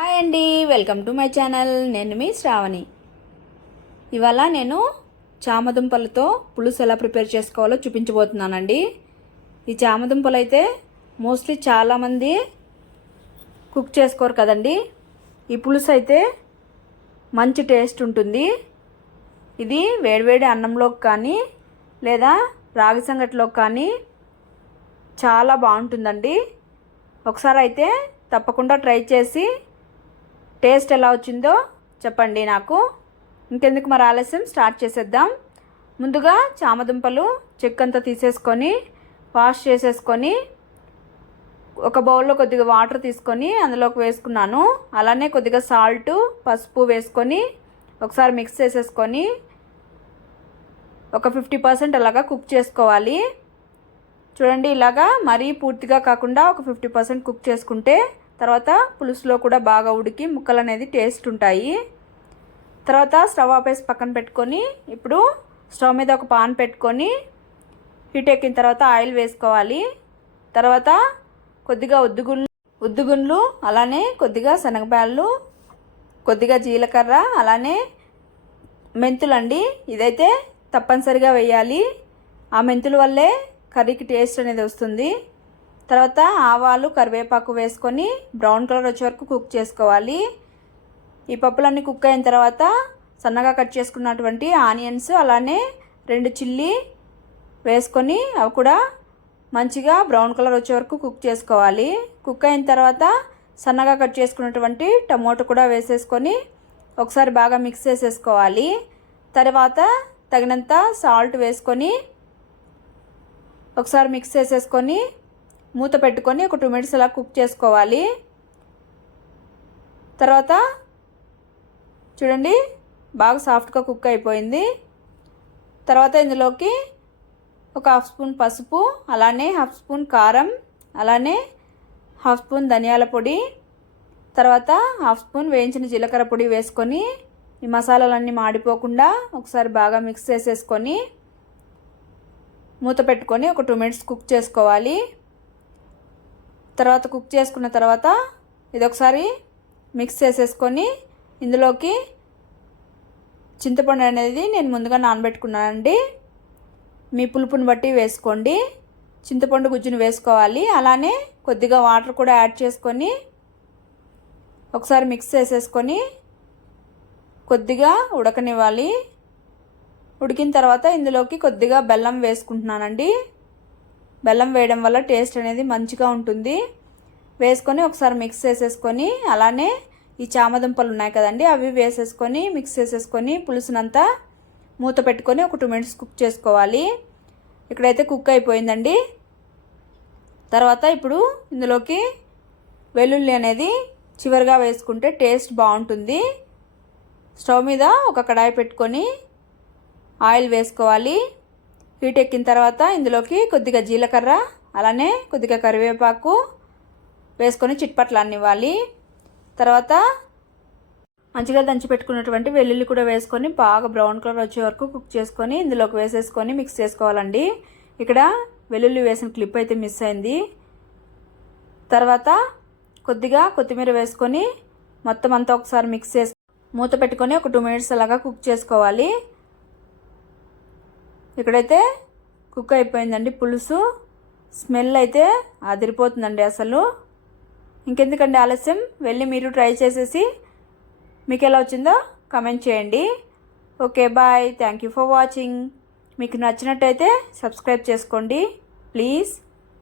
Hi అండి, welcome to my channel. నేను మీ శ్రావణి. ఇవాళ నేను చామదుంపలతో పులుసు ఎలా ప్రిపేర్ చేసుకోవాలో చూపించబోతున్నానండి. ఈ చామదుంపలు అయితే మోస్ట్లీ చాలామంది కుక్ చేసుకోరు కదండి. ఈ పులుసు అయితే మంచి టేస్ట్ ఉంటుంది. ఇది వేడివేడి అన్నంలోకి కానీ లేదా రాగి సంగటిలోకి కానీ చాలా బాగుంటుందండి. ఒకసారి అయితే తప్పకుండా ట్రై చేసి టేస్ట్ ఎలా వచ్చిందో చెప్పండి నాకు. ఇంకెందుకు మరి ఆలస్యం, స్టార్ట్ చేసేద్దాం. ముందుగా చామదుంపలు చెక్కంతా తీసేసుకొని వాష్ చేసేసుకొని ఒక బౌల్లో కొద్దిగా వాటర్ తీసుకొని అందులోకి వేసుకున్నాను. అలానే కొద్దిగా సాల్ట్, పసుపు వేసుకొని ఒకసారి మిక్స్ చేసేసుకొని ఒక 50% అలాగా కుక్ చేసుకోవాలి. చూడండి, ఇలాగా మరీ పూర్తిగా కాకుండా ఒక 50% కుక్ చేసుకుంటే తర్వాత పులుసులో కూడా బాగా ఉడికి ముక్కలు అనేది టేస్ట్ ఉంటాయి. తర్వాత స్టవ్ ఆపేసి పక్కన పెట్టుకొని ఇప్పుడు స్టవ్ మీద ఒక పాన్ పెట్టుకొని హీట్ ఎక్కిన తర్వాత ఆయిల్ వేసుకోవాలి. తర్వాత కొద్దిగా ఉద్దుగుండ్లు, అలానే కొద్దిగా శనగపాయలు, కొద్దిగా జీలకర్ర, అలానే మెంతులండి. ఇదైతే తప్పనిసరిగా వేయాలి. ఆ మెంతుల వల్లే కర్రీకి టేస్ట్ అనేది వస్తుంది. తర్వాత ఆవాలు, కరివేపాకు వేసుకొని బ్రౌన్ కలర్ వచ్చే వరకు కుక్ చేసుకోవాలి. ఈ పప్పులన్నీ కుక్ అయిన తర్వాత సన్నగా కట్ చేసుకున్నటువంటి ఆనియన్స్, అలానే 2 చిల్లీ వేసుకొని అవి కూడా మంచిగా బ్రౌన్ కలర్ వచ్చే వరకు కుక్ చేసుకోవాలి. కుక్ అయిన తర్వాత సన్నగా కట్ చేసుకున్నటువంటి టమోటా కూడా వేసేసుకొని ఒకసారి బాగా మిక్స్ చేసేసుకోవాలి. తర్వాత తగినంత సాల్ట్ వేసుకొని ఒకసారి మిక్స్ చేసేసుకొని మూత పెట్టుకొని ఒక 2 minutes అలా కుక్ చేసుకోవాలి. తర్వాత చూడండి, బాగా సాఫ్ట్గా కుక్ అయిపోయింది. తర్వాత ఇందులోకి ఒక 1/2 స్పూన్ పసుపు, అలానే 1/2 స్పూన్ కారం, అలానే 1/2 స్పూన్ ధనియాల పొడి, తర్వాత 1/2 స్పూన్ వేయించిన జీలకర్ర పొడి వేసుకొని ఈ మసాలాలన్నీ మాడిపోకుండా ఒకసారి బాగా మిక్స్ చేసేసుకొని మూత పెట్టుకొని ఒక 2 minutes కుక్ చేసుకోవాలి. తర్వాత కుక్ చేసుకున్న తర్వాత ఇది ఒకసారి మిక్స్ చేసేసుకొని ఇందులోకి చింతపండు అనేది నేను ముందుగా నానబెట్టుకున్నానండి. మీ పులుపుని బట్టి వేసుకోండి. చింతపండు గుజ్జును వేసుకోవాలి. అలానే కొద్దిగా వాటర్ కూడా యాడ్ చేసుకొని ఒకసారి మిక్స్ చేసేసుకొని కొద్దిగా ఉడకనివ్వాలి. ఉడికిన తర్వాత ఇందులోకి కొద్దిగా బెల్లం వేసుకుంటున్నానండి. బెల్లం వేయడం వల్ల టేస్ట్ అనేది మంచిగా ఉంటుంది. వేసుకొని ఒకసారి మిక్స్ చేసేసుకొని అలానే ఈ చామదుంపలు ఉన్నాయి కదండి, అవి వేసేసుకొని మిక్స్ చేసేసుకొని పులుసునంతా మూత పెట్టుకొని ఒక 2 minutes కుక్ చేసుకోవాలి. ఇక్కడైతే కుక్ అయిపోయిందండి. తర్వాత ఇప్పుడు ఇందులోకి వెల్లుల్లి అనేది చివరిగా వేసుకుంటే టేస్ట్ బాగుంటుంది. స్టవ్ మీద ఒక కడాయి పెట్టుకొని ఆయిల్ వేసుకోవాలి. హీట్ ఎక్కిన తర్వాత ఇందులోకి కొద్దిగా జీలకర్ర, అలానే కొద్దిగా కరివేపాకు వేసుకొని చిట్పట్లాన్నివ్వాలి. తర్వాత మంచిగా దంచి పెట్టుకున్నటువంటి వెల్లుల్లి కూడా వేసుకొని బాగా బ్రౌన్ కలర్ వచ్చే వరకు కుక్ చేసుకొని ఇందులోకి వేసేసుకొని మిక్స్ చేసుకోవాలండి. ఇక్కడ వెల్లుల్లి వేసిన క్లిప్ అయితే మిస్ అయింది. తర్వాత కొద్దిగా కొత్తిమీర వేసుకొని మొత్తం అంతా ఒకసారి మిక్స్ చేసి మూత పెట్టుకొని ఒక 2 minutes అలాగా కుక్ చేసుకోవాలి. ఇక్కడైతే కుక్ అయిపోయిందండి పులుసు. స్మెల్ అయితే అదిరిపోతుందండి అసలు. ఇంకెందుకండి ఆలస్యం, వెళ్ళి మీరు ట్రై చేసేసి మీకు ఎలా వచ్చిందో కామెంట్ చేయండి. Okay, bye. Thank you for watching. మీకు నచ్చినట్టయితే సబ్స్క్రైబ్ చేసుకోండి ప్లీజ్.